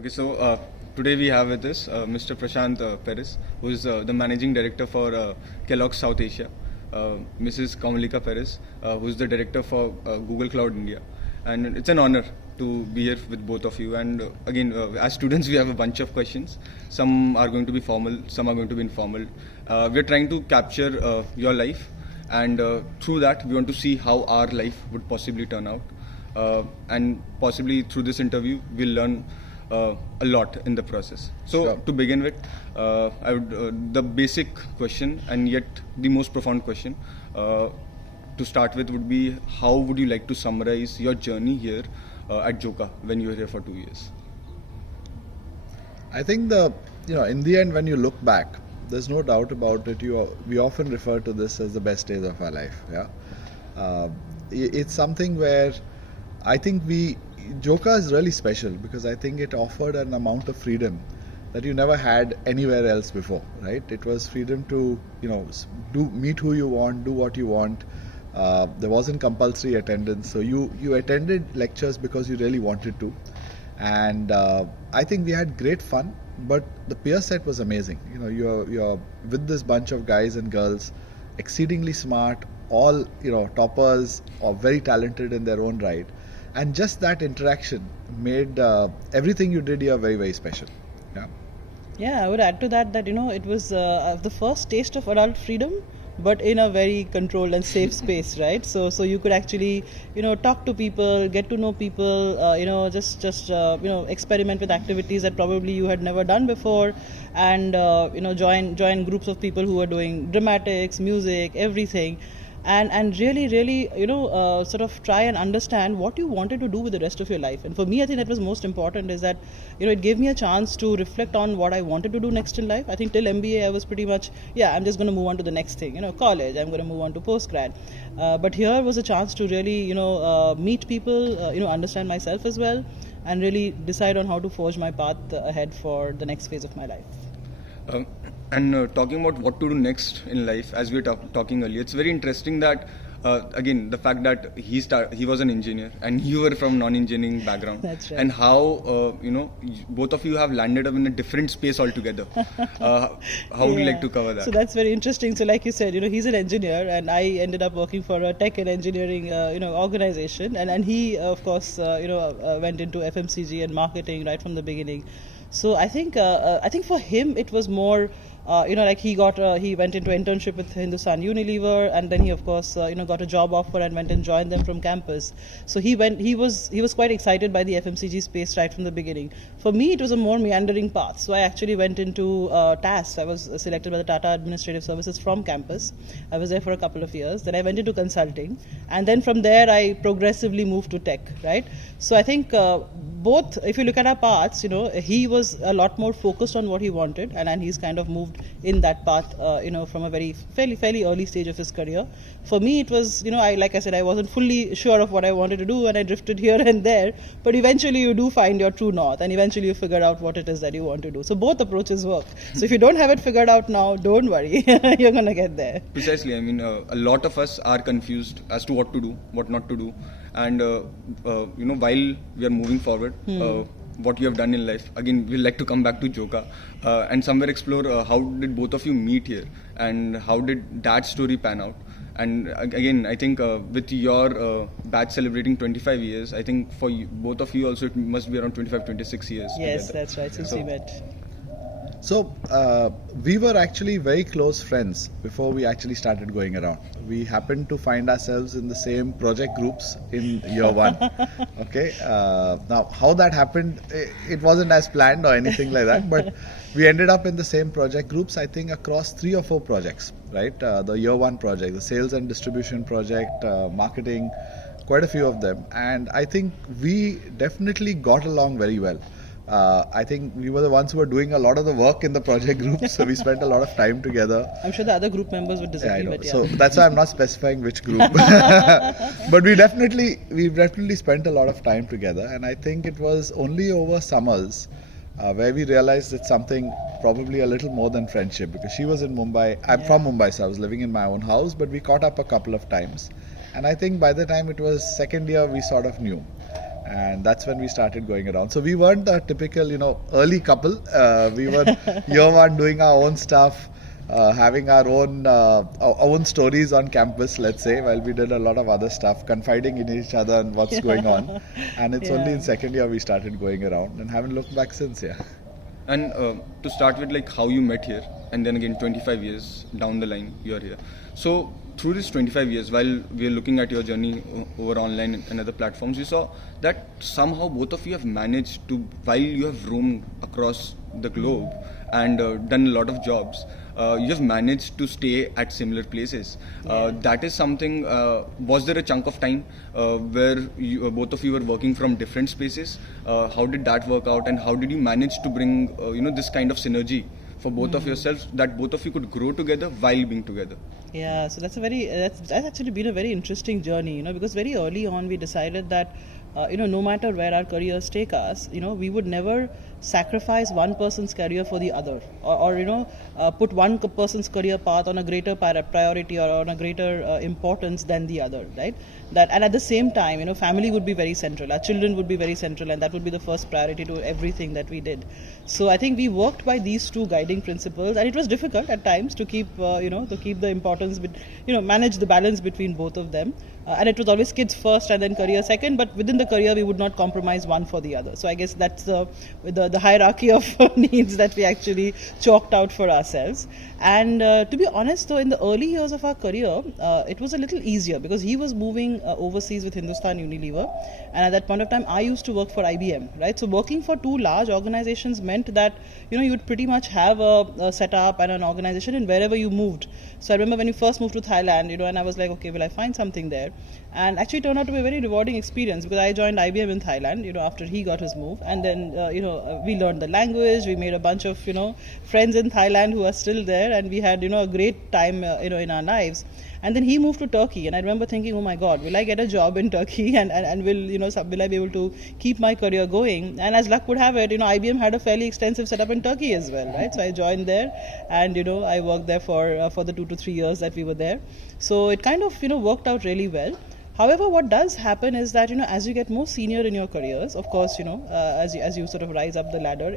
Okay, so today we have with us Mr. Prashant Peres, who is the Managing Director for Kellogg South Asia, Mrs Kamolika Peres, who is the Director for Google Cloud India. And it's an honor to be here with both of you. And again, as students, we have a bunch of questions. Some are going to be formal, some are going to be informal. We're trying to capture your life, and through that, we want to see how our life would possibly turn out. And possibly through this interview, we'll learn a lot in the process. So Sure. to begin with, I would the basic question and yet the most profound question to start with would be, how would you like to summarize your journey here at Joka when you were here for 2 years? I think in the end, when you look back, there's no doubt about it. We often refer to this as the best days of our life. Yeah, it's something where I think Joka is really special because I think it offered an amount of freedom that you never had anywhere else before. Right? It was freedom to meet who you want, do what you want. There wasn't compulsory attendance, so you attended lectures because you really wanted to, and I think we had great fun. But the peer set was amazing. You're with this bunch of guys and girls, exceedingly smart, all toppers or very talented in their own right, and just that interaction made everything you did here very, very special. Yeah. Yeah, I would add to that it was the first taste of adult freedom, but in a very controlled and safe space, right? So you could actually talk to people, get to know people, just experiment with activities that probably you had never done before, and join groups of people who are doing dramatics, music, everything. And really sort of try and understand what you wanted to do with the rest of your life. And for me, I think that was most important, is that it gave me a chance to reflect on what I wanted to do next in life. I think till MBA I was pretty much I'm just going to move on to the next thing, college, I'm going to move on to postgrad, but here was a chance to really meet people, understand myself as well, and really decide on how to forge my path ahead for the next phase of my life. And talking about what to do next in life, as we were talking earlier, it's very interesting that again the fact that he was an engineer and you were from non-engineering background. That's right. And how both of you have landed up in a different space altogether. How would you like to cover that? So that's very interesting. So like you said, he's an engineer, and I ended up working for a tech and engineering organization, and he of course went into FMCG and marketing right from the beginning. So I think for him it was more he went into internship with Hindustan Unilever, and then he of course got a job offer and went and joined them from campus. So he was quite excited by the FMCG space right from the beginning. For me, it was a more meandering path. So I actually went into TAS. I was selected by the Tata Administrative Services from campus. I was there for a couple of years. Then I went into consulting, and then from there I progressively moved to tech. Right. So I think both, if you look at our paths, he was a lot more focused on what he wanted, and he's kind of moved in that path, from a fairly early stage of his career. For me, it was, like I said, I wasn't fully sure of what I wanted to do, and I drifted here and there. But eventually, you do find your true north, and eventually you figure out what it is that you want to do. So both approaches work. So if you don't have it figured out now, don't worry, you're gonna get there. Precisely. I mean, a lot of us are confused as to what to do, what not to do, and while we are moving forward. What you have done in life. Again, we'd like to come back to Joka and somewhere explore how did both of you meet here, and how did that story pan out. And again, I think with your batch celebrating 25 years, I think for both of you also it must be around 25-26 years. Yes, together. that's right, since we met. So we were actually very close friends before we actually started going around. We happened to find ourselves in the same project groups in year one. Okay. Now, how that happened, it wasn't as planned or anything like that, but we ended up in the same project groups, I think across 3 or 4 projects, right? The year one project, the sales and distribution project, marketing, quite a few of them. And I think we definitely got along very well. I think we were the ones who were doing a lot of the work in the project group, so we spent a lot of time together. I'm sure the other group members would disagree, but So that's why I'm not specifying which group. But we definitely spent a lot of time together, and I think it was only over summers where we realized it's something probably a little more than friendship, because she was in Mumbai. I'm from Mumbai, so I was living in my own house, but we caught up a couple of times. And I think by the time it was second year, we sort of knew. And that's when we started going around. So we weren't the typical, early couple. We were year one doing our own stuff, having our own stories on campus, let's say, while we did a lot of other stuff, confiding in each other and what's going on. And it's only in second year we started going around and haven't looked back since, And to start with, like how you met here, and then again 25 years down the line, you're here. So through this 25 years, while we are looking at your journey over online and other platforms, we saw that somehow both of you have managed to, while you have roamed across the globe and done a lot of jobs, you have managed to stay at similar places. That is something, was there a chunk of time where both of you were working from different spaces? How did that work out, and how did you manage to bring this kind of synergy for both of yourselves, that both of you could grow together while being together? Yeah, so that's actually been a very interesting journey, because very early on we decided that no matter where our careers take us, we would never sacrifice one person's career for the other, or put one person's career path on a greater priority or on a greater importance than the other, right? And at the same time, family would be very central, our children would be very central, and that would be the first priority to everything that we did. So I think we worked by these two guiding principles, and it was difficult at times to keep the importance, manage the balance between both of them. And it was always kids first and then career second, but within the career we would not compromise one for the other. So I guess that's the hierarchy of needs that we actually chalked out for ourselves. And to be honest though, in the early years of our career, it was a little easier because he was moving overseas with Hindustan Unilever, and at that point of time I used to work for IBM, right? So working for two large organizations meant that you would pretty much have a setup and an organization in wherever you moved. So I remember when you first moved to Thailand, and I was like, okay, will I find something there? And actually it turned out to be a very rewarding experience because I joined IBM in Thailand, after he got his move, and then we learned the language, we made a bunch of friends in Thailand who are still there, and we had a great time in our lives. And then he moved to Turkey, and I remember thinking, oh my God, will I get a job in Turkey, and will I be able to keep my career going? And as luck would have it, IBM had a fairly extensive setup in Turkey as well, right? So I joined there, and I worked there for the 2 to 3 years that we were there. So it kind of worked out really well. However, what does happen is that as you get more senior in your careers, of course, as you sort of rise up the ladder,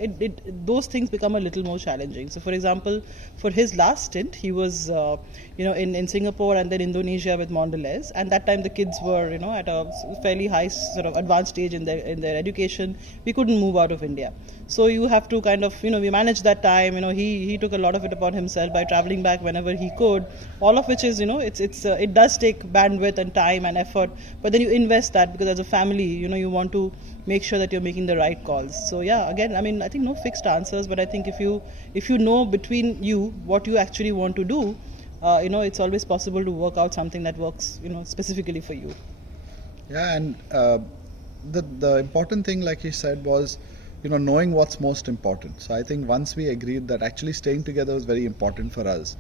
those things become a little more challenging. So, for example, for his last stint, he was in Singapore and then Indonesia with Mondelez, and that time the kids were at a fairly high sort of advanced stage in their education. We couldn't move out of India. So you have to kind of, we managed that time. He took a lot of it upon himself by traveling back whenever he could. All of which is, it does take bandwidth and time and effort. But then you invest that because as a family, you want to make sure that you're making the right calls. So yeah, again, I think no fixed answers, but I think if you know between you what you actually want to do, it's always possible to work out something that works, specifically for you. Yeah, and the important thing, like you said, was knowing what's most important. So I think once we agreed that actually staying together was very important for us,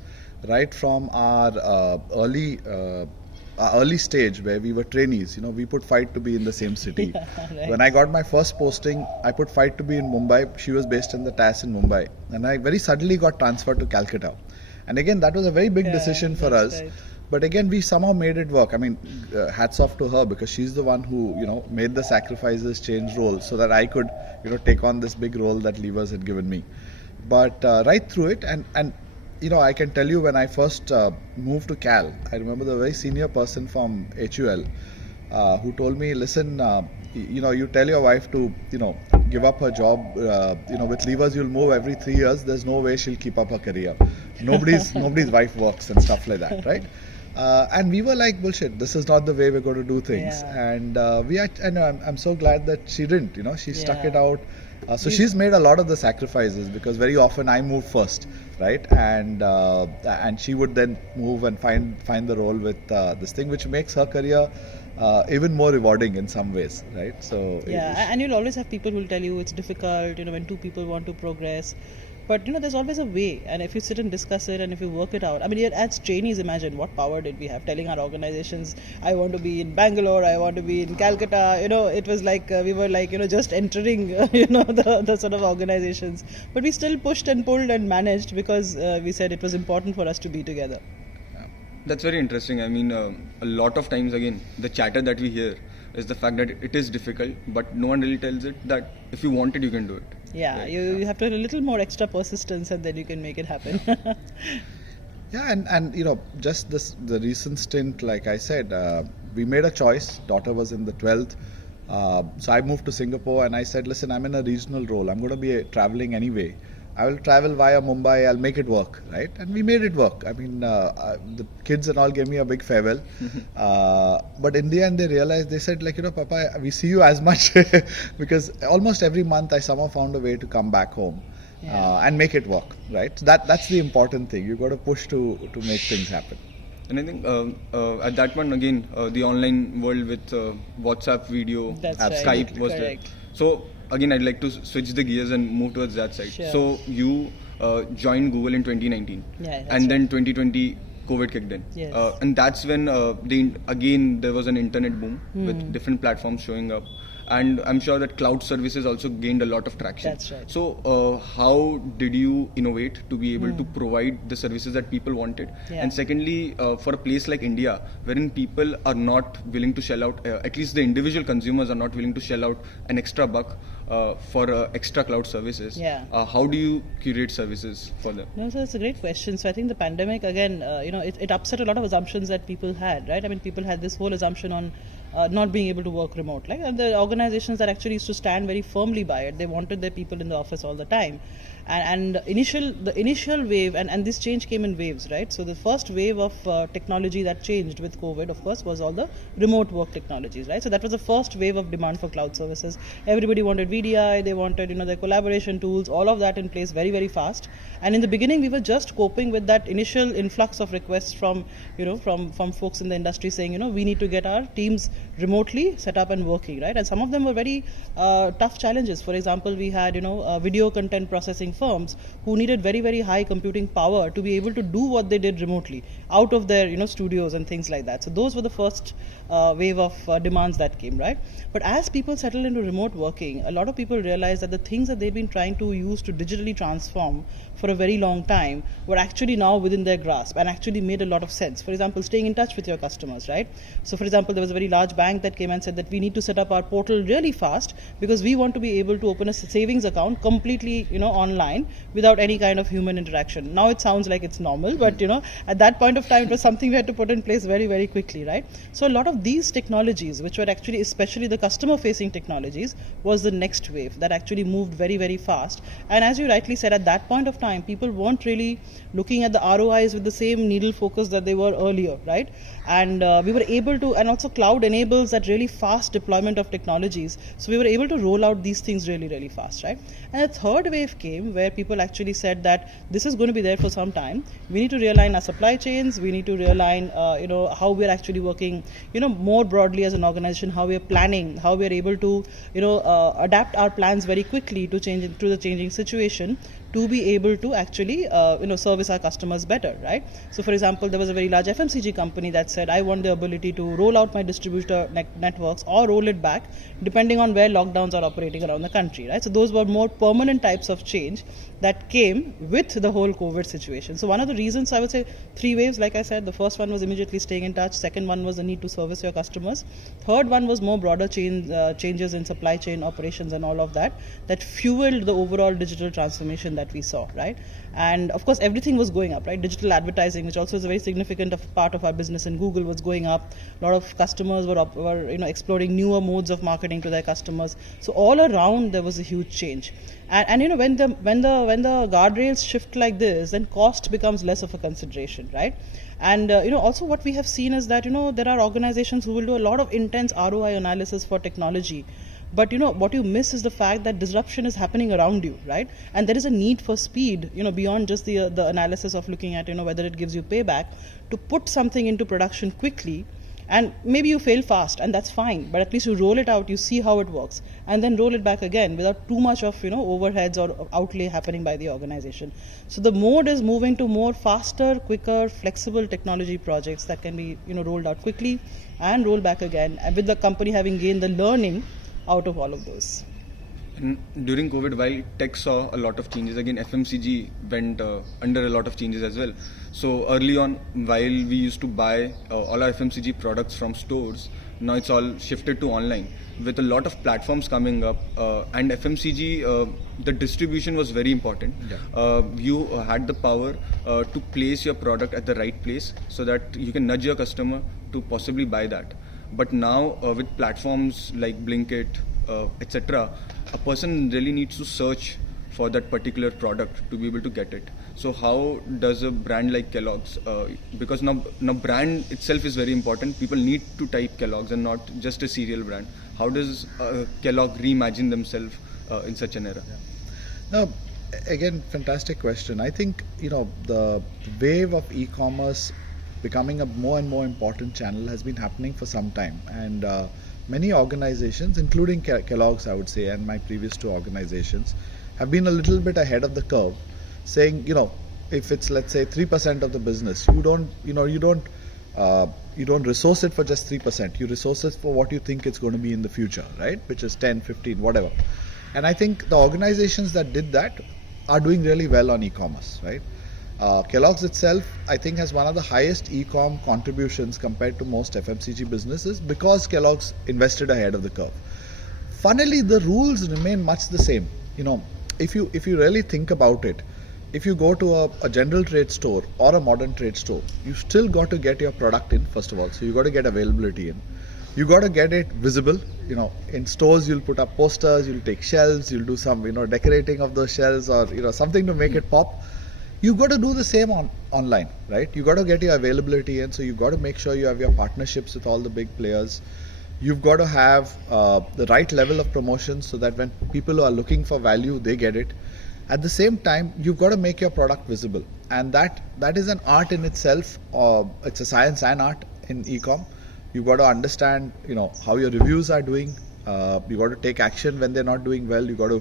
right from our early stage where we were trainees, we put fight to be in the same city. Right. When I got my first posting, I put fight to be in Mumbai. She was based in the TAS in Mumbai, and I very suddenly got transferred to Calcutta. And again, that was a very big decision for us. Right. But again, we somehow made it work. Hats off to her because she's the one who, made the sacrifices, changed roles so that I could, take on this big role that Levers had given me. But right through it, and I can tell you when I first moved to Cal, I remember the very senior person from HUL who told me, listen, you tell your wife to, give up her job. With Levers, you'll move every 3 years. There's no way she'll keep up her career. Nobody's wife works and stuff like that, right? And we were like, bullshit, this is not the way we're going to do things. Yeah. And I'm so glad that she didn't, she stuck it out. So she's made a lot of the sacrifices because very often I moved first, right? And she would then move and find the role with this thing, which makes her career even more rewarding in some ways, right? So and you'll always have people who'll tell you it's difficult, when two people want to progress. But there's always a way, and if you sit and discuss it and if you work it out, as trainees, imagine what power did we have telling our organizations, I want to be in Bangalore, I want to be in Calcutta. It was like we were like just entering the sort of organizations, but we still pushed and pulled and managed because we said it was important for us to be together. That's very interesting. A lot of times again the chatter that we hear is the fact that it is difficult, but no one really tells it that if you want it, you can do it. Yeah, Right? you have to have a little more extra persistence, and then you can make it happen. Yeah, and just the recent stint, like I said, we made a choice. Daughter was in the 12th. So I moved to Singapore and I said, listen, I'm in a regional role. I'm going to be traveling anyway. I will travel via Mumbai. I'll make it work, right? And we made it work. I mean, the kids and all gave me a big farewell. But in the end, they realized, they said, like, Papa, we see you as much because almost every month I somehow found a way to come back home. And make it work, right? So that's the important thing. You got to push to make things happen. And I think at that point again, the online world with WhatsApp video, That's Skype right. was Correct. there. So again, I'd like to switch the gears and move towards that side. Sure. So you joined Google in 2019, Yeah, that's and then right. 2020 COVID kicked in. Yes. And that's when again there was an internet boom with different platforms showing up. And I'm sure that cloud services also gained a lot of traction. That's right. So how did you innovate to be able to provide the services that people wanted? Yeah. And secondly, for a place like India, wherein people are not willing to shell out, at least the individual consumers are not willing to shell out an extra buck for extra cloud services. Yeah. How do you curate services for them? No, so that's a great question. So I think the pandemic, again, it upset a lot of assumptions that people had, right? I mean, people had this whole assumption on not being able to work remote. Like, and the organizations that actually used to stand very firmly by it, they wanted their people in the office all the time. And the initial wave, and this change came in waves, right? So the first wave of technology that changed with COVID, of course, was all the remote work technologies, right? So that was the first wave of demand for cloud services. Everybody wanted VDI, they wanted their collaboration tools, all of that in place very, very fast. And in the beginning, we were just coping with that initial influx of requests from folks in the industry saying, we need to get our teams remotely set up and working, right? And some of them were very tough challenges. For example, we had video content processing firms who needed very, very high computing power to be able to do what they did remotely out of their studios and things like that. So those were the first wave of demands that came, right? But as people settled into remote working, a lot of people realized that the things that they've been trying to use to digitally transform for a very long time were actually now within their grasp and actually made a lot of sense. For example, staying in touch with your customers, right? So for example, there was a very large bank that came and said that we need to set up our portal really fast because we want to be able to open a savings account completely online without any kind of human interaction. Now it sounds like it's normal, but at that point of time it was something we had to put in place very, very quickly, right? So a lot of these technologies, which were actually especially the customer facing technologies, was the next wave that actually moved very, very fast. And as you rightly said, at that point of time people weren't really looking at the ROIs with the same needle focus that they were earlier, right? And we were able to, and also cloud enables that really fast deployment of technologies, so we were able to roll out these things really, really fast, right? And the third wave came where people actually said that this is going to be there for some time. We need to realign our supply chains, we need to realign how we're actually working more broadly as an organization, how we're planning, how we're able to adapt our plans very quickly to the changing situation, to be able to actually service our customers better, right? So for example, there was a very large FMCG company that said, I want the ability to roll out my distributor networks or roll it back depending on where lockdowns are operating around the country, right? So those were more permanent types of change that came with the whole COVID situation. So one of the reasons, I would say, three waves, like I said, the first one was immediately staying in touch, second one was the need to service your customers, third one was more broader changes in supply chain operations and all of that fueled the overall digital transformation that we saw, right? And of course everything was going up, right? Digital advertising, which also is a very significant part of our business in Google, was going up. A lot of customers were exploring newer modes of marketing to their customers. So all around there was a huge change. And when the guardrails shift like this, then cost becomes less of a consideration, right? And also what we have seen is that there are organizations who will do a lot of intense ROI analysis for technology. But what you miss is the fact that disruption is happening around you, right? And there is a need for speed, beyond just the analysis of looking at whether it gives you payback, to put something into production quickly. And maybe you fail fast, and that's fine, but at least you roll it out, you see how it works, and then roll it back again without too much of overheads or outlay happening by the organization. So the mode is moving to more faster, quicker, flexible technology projects that can be rolled out quickly and roll back again, and with the company having gained the learning out of all of those. And during COVID, while tech saw a lot of changes, again FMCG went under a lot of changes as well. So early on, while we used to buy all our FMCG products from stores, now it's all shifted to online. With a lot of platforms coming up, and FMCG, the distribution was very important. You had the power to place your product at the right place so that you can nudge your customer to possibly buy that. But now with platforms like Blinkit, etc., a person really needs to search for that particular product to be able to get it. So how does a brand like Kellogg's, because now brand itself is very important, people need to type Kellogg's and not just a cereal brand. How does Kellogg reimagine themselves in such an era? Now, again, fantastic question. I think, the wave of e-commerce becoming a more and more important channel has been happening for some time, and many organizations, including Kellogg's, I would say, and my previous two organizations, have been a little bit ahead of the curve, saying, if it's, let's say, 3% of the business, you don't resource it for just 3%. You resource it for what you think it's going to be in the future, right? Which is 10, 15, whatever. And I think the organizations that did that are doing really well on e-commerce, right? Kellogg's itself, I think, has one of the highest e-com contributions compared to most FMCG businesses because Kellogg's invested ahead of the curve. Funnily, the rules remain much the same. If you really think about it, if you go to a general trade store or a modern trade store, you still got to get your product in, first of all. So you got to get availability in. You got to get it visible. In stores you'll put up posters, you'll take shelves, you'll do some decorating of those shelves or something to make it pop. You got to do the same online, right? You got to get your availability in, so you got to make sure you have your partnerships with all the big players. You've got to have the right level of promotions so that when people who are looking for value, they get it. At the same time, you've got to make your product visible, and that is an art in itself. It's a science and art in e-com. You've got to understand, how your reviews are doing. You got to take action when they're not doing well. You got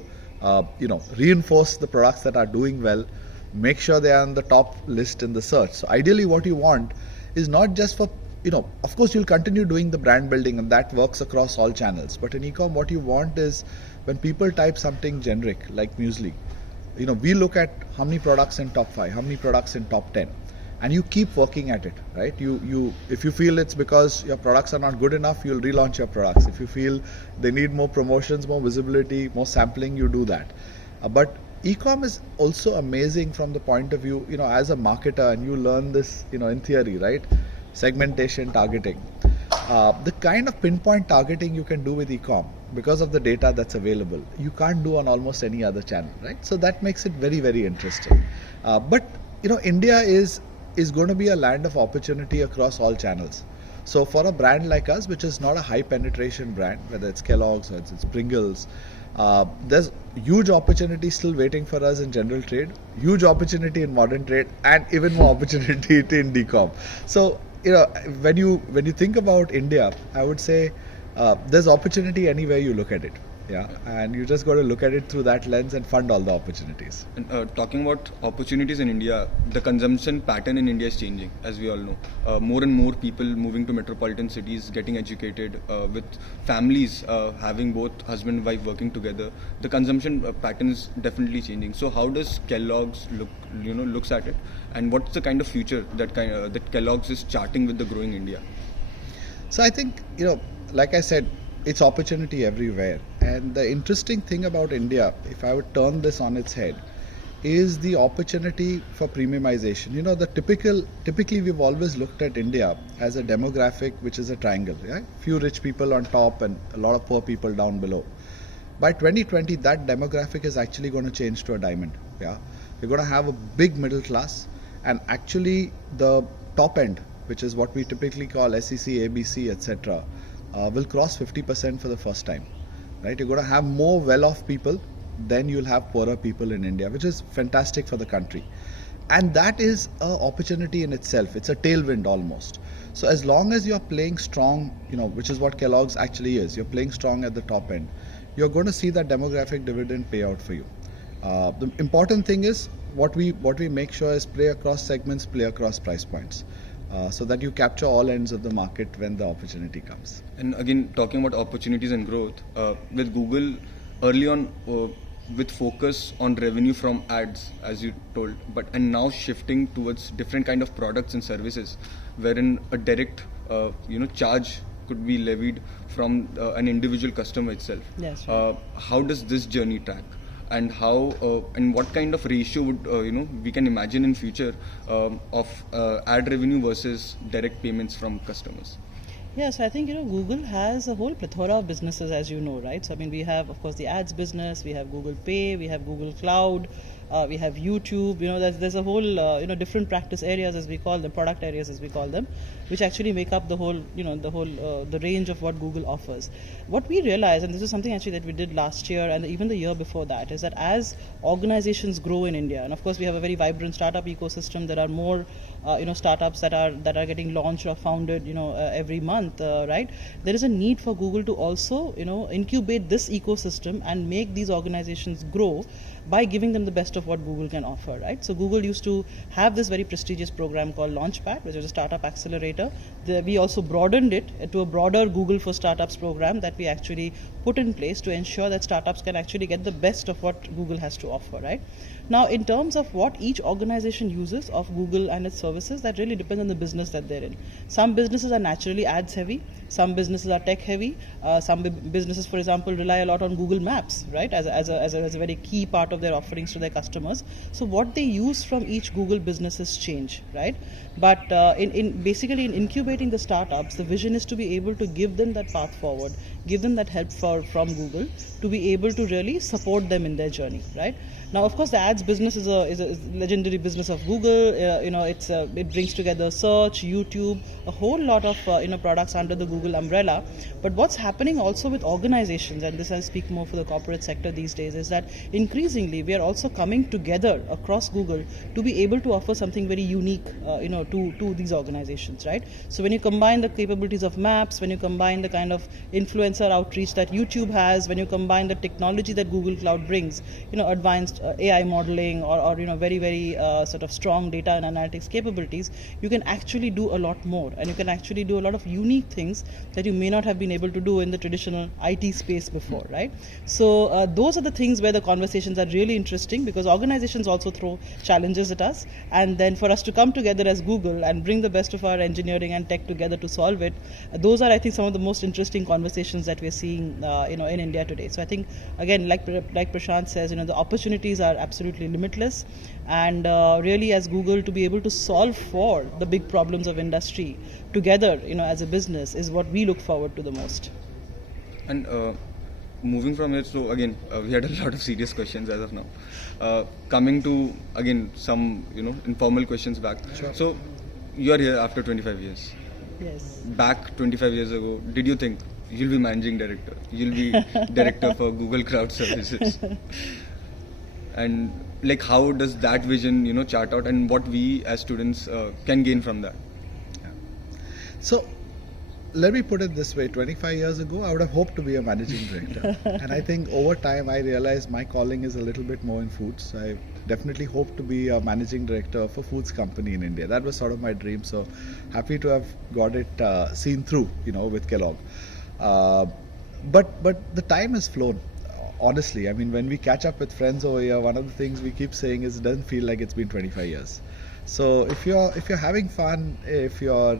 to, reinforce the products that are doing well. Make sure they are on the top list in the search. So ideally, what you want is not just for, of course you'll continue doing the brand building and that works across all channels. But in e-com, what you want is when people type something generic like muesli, we look at how many products in top 5, how many products in top 10, and you keep working at it, right? If you feel it's because your products are not good enough, you'll relaunch your products. If you feel they need more promotions, more visibility, more sampling, you do that. But e-com is also amazing from the point of view, as a marketer, and you learn this, in theory, right? Segmentation, targeting. The kind of pinpoint targeting you can do with e-com because of the data that's available, you can't do on almost any other channel, right? So that makes it very, very interesting. But India is going to be a land of opportunity across all channels. So for a brand like us, which is not a high penetration brand, whether it's Kellogg's or it's Pringles, there's huge opportunity still waiting for us in general trade, huge opportunity in modern trade, and even more opportunity in decom. So when you think about India, I would say there's opportunity anywhere you look at it. Yeah, and you just got to look at it through that lens and fund all the opportunities. And talking about opportunities in India, the consumption pattern in India is changing, as we all know. More and more people moving to metropolitan cities, getting educated, with families having both husband and wife working together. The consumption pattern is definitely changing. So how does Kellogg's looks at it, and what's the kind of future that Kellogg's is charting with the growing India? So I think like I said, it's opportunity everywhere. And the interesting thing about India, if I would turn this on its head, is the opportunity for premiumization. Typically we've always looked at India as a demographic which is a triangle, right? Few rich people on top and a lot of poor people down below. By 2020, that demographic is actually going to change to a diamond. Yeah, we're going to have a big middle class, and actually the top end, which is what we typically call SEC, ABC, etc., will cross 50% for the first time. Right? You're going to have more well-off people than you'll have poorer people in India, which is fantastic for the country. And that is an opportunity in itself. It's a tailwind almost. So as long as you're playing strong, which is what Kellogg's actually is, you're playing strong at the top end, you're going to see that demographic dividend pay out for you. The important thing is what we make sure is play across segments, play across price points. So that you capture all ends of the market when the opportunity comes. And again, talking about opportunities and growth, with Google early on with focus on revenue from ads, as you told, and now shifting towards different kind of products and services, wherein a direct charge could be levied from an individual customer itself. Yes, right. How does this journey track? And how and what kind of ratio would we can imagine in future of ad revenue versus direct payments from customers? Yes, I think Google has a whole plethora of businesses, as you know, right? So I mean, we have, of course, the ads business, we have Google Pay, we have Google Cloud, we have YouTube. There's a whole different practice areas, as we call them, product areas as we call them, which actually make up the whole the range of what Google offers. What we realize, and this is something actually that we did last year and even the year before that, is that as organizations grow in India, and of course we have a very vibrant startup ecosystem, there are more startups that are getting launched or founded every month, right? There is a need for Google to also incubate this ecosystem and make these organizations grow by giving them the best of what Google can offer, right? So Google used to have this very prestigious program called Launchpad, which was a startup accelerator. We also broadened it to a broader Google for Startups program that we actually put in place to ensure that startups can actually get the best of what Google has to offer, right? Now, in terms of what each organization uses of Google and its services, that really depends on the business that they're in. Some businesses are naturally ads heavy, some businesses are tech heavy, some businesses, for example, rely a lot on Google Maps, right, as a very key part of their offerings to their customers. So what they use from each Google businesses change, right? But basically in incubating the startups, the vision is to be able to give them that path forward, give them that help from Google to be able to really support them in their journey, right? Now, of course, the ads business is a legendary business of Google. It brings together search, YouTube, a whole lot of products under the Google umbrella. But what's happening also with organizations, and this I speak more for the corporate sector these days, is that increasingly we are also coming together across Google to be able to offer something very unique, to these organizations, right? So when you combine the capabilities of Maps, when you combine the kind of influencer outreach that YouTube has, when you combine the technology that Google Cloud brings, advanced AI modeling or very, very sort of strong data and analytics capabilities, you can actually do a lot more, and you can actually do a lot of unique things that you may not have been able to do in the traditional IT space before, right? So those are the things where the conversations are really interesting, because organizations also throw challenges at us, and then for us to come together as Google and bring the best of our engineering and tech together to solve it, those are, I think, some of the most interesting conversations that we're seeing in India today. So I think, again, like Prashant says, the opportunities are absolutely limitless, and really as Google to be able to solve for the big problems of industry together as a business is what we look forward to the most. And moving from here, so again we had a lot of serious questions as of now, coming to again some informal questions back. Sure. So you are here after 25 years. Yes. Back 25 years ago, did you think you'll be managing director, you'll be director for Google Cloud Services? And like, how does that vision chart out, and what we as students can gain from that? Yeah. So let me put it this way, 25 years ago I would have hoped to be a managing director and I think over time I realized my calling is a little bit more in foods. I definitely hope to be a managing director of a foods company in India. That was sort of my dream, so happy to have got it seen through with Kellogg. But the time has flown. Honestly, I mean, when we catch up with friends over here, one of the things we keep saying is it doesn't feel like it's been 25 years. So if you're having fun, if you're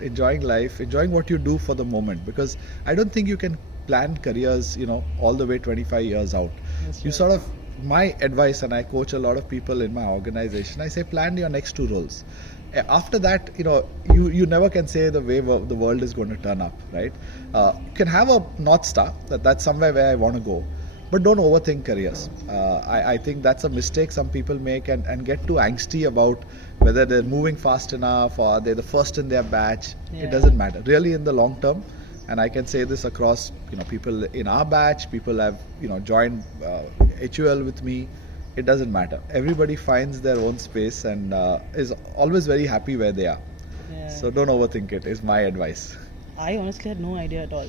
enjoying life, enjoying what you do for the moment, because I don't think you can plan careers all the way 25 years out. That's You right. sort of, my advice, and I coach a lot of people in my organization, I say plan your next 2 roles. After that, you never can say the way the world is going to turn up, right? You can have a North Star, that's somewhere where I want to go. But don't overthink careers. I think that's a mistake some people make and get too angsty about whether they're moving fast enough or they're the first in their batch. Yeah. It doesn't matter. Really, in the long term, and I can say this across people in our batch, people have joined HUL with me. It doesn't matter. Everybody finds their own space and is always very happy where they are. Yeah. So don't overthink it, is my advice. I honestly had no idea at all.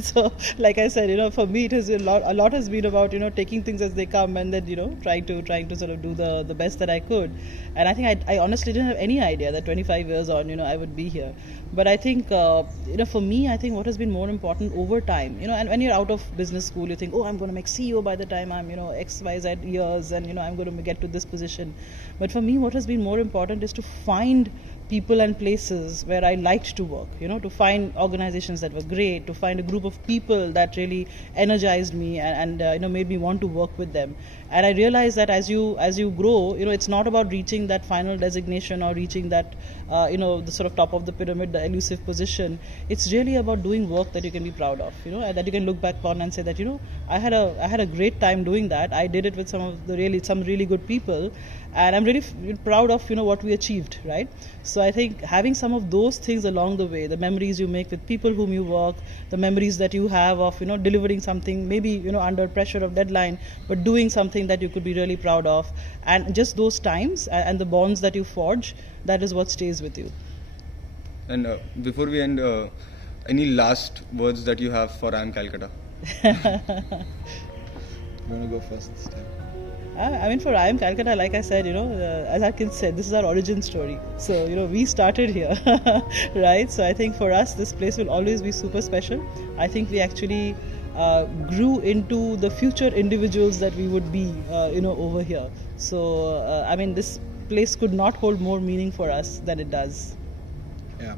So, like I said, for me it has a lot has been about taking things as they come, and then trying to sort of do the best that I could. And I think I honestly didn't have any idea that 25 years on I would be here. But I think for me, I think what has been more important over time, and when you're out of business school, you think, oh, I'm going to make CEO by the time I'm XYZ years, and I'm going to get to this position. But for me, what has been more important is to find people and places where I liked to work, to find organizations that were great, to find a group of people that really energized me and made me want to work with them. And I realized that as you grow, it's not about reaching that final designation or reaching that the sort of top of the pyramid, the elusive position. It's really about doing work that you can be proud of, and that you can look back on and say that I had a great time doing that. I did it with some really good people, and I'm really proud of what we achieved, right? So I think having some of those things along the way, the memories you make with people whom you work, the memories that you have of delivering something, maybe under pressure of deadline, but doing something that you could be really proud of, and just those times and the bonds that you forge, that is what stays with you. And before we end, any last words that you have for IIM Calcutta? You want to go first this time? I mean, for IIM Calcutta, like I said, as Akin said, this is our origin story. So, we started here, right? So I think for us, this place will always be super special. I think we actually grew into the future individuals that we would be, over here. So, I mean, this place could not hold more meaning for us than it does. Yeah,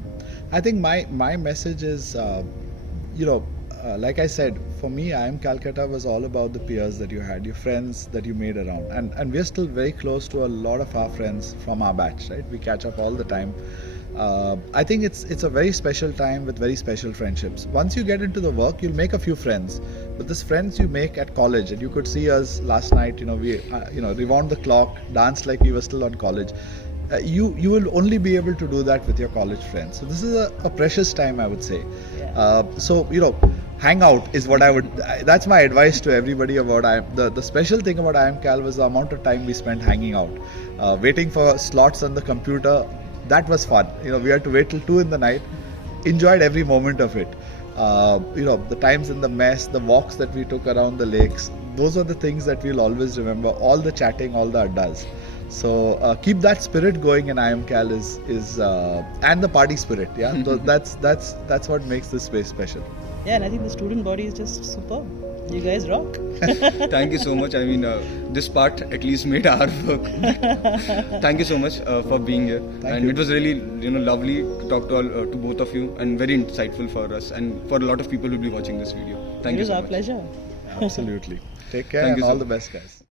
I think my message is, like I said, for me, IIM Calcutta was all about the peers that you had, your friends that you made around, and we're still very close to a lot of our friends from our batch, right? We catch up all the time. I think it's a very special time with very special friendships. Once you get into the work, you'll make a few friends, but these friends you make at college, and you could see us last night. We rewound the clock, danced like we were still on college. You will only be able to do that with your college friends. So this is a precious time, I would say. Yeah. So hang out is what I would. That's my advice to everybody about IIM. The special thing about IIM Cal was the amount of time we spent hanging out, waiting for slots on the computer. That was fun. We had to wait till 2 in the night. Enjoyed every moment of it. The times in the mess, the walks that we took around the lakes. Those are the things that we'll always remember. All the chatting, all the addas. So keep that spirit going in IIM Cal is and the party spirit. Yeah, so that's what makes this space special. Yeah, and I think the student body is just superb. You guys rock. Thank you so much. I mean, this part at least made our work. Thank you so much for being here. Thank you. It was really lovely to talk to both of you, and very insightful for us and for a lot lot of people who will be watching this video. Thank you so much. It was our pleasure. Absolutely. Take care Thank and you all so the best, guys.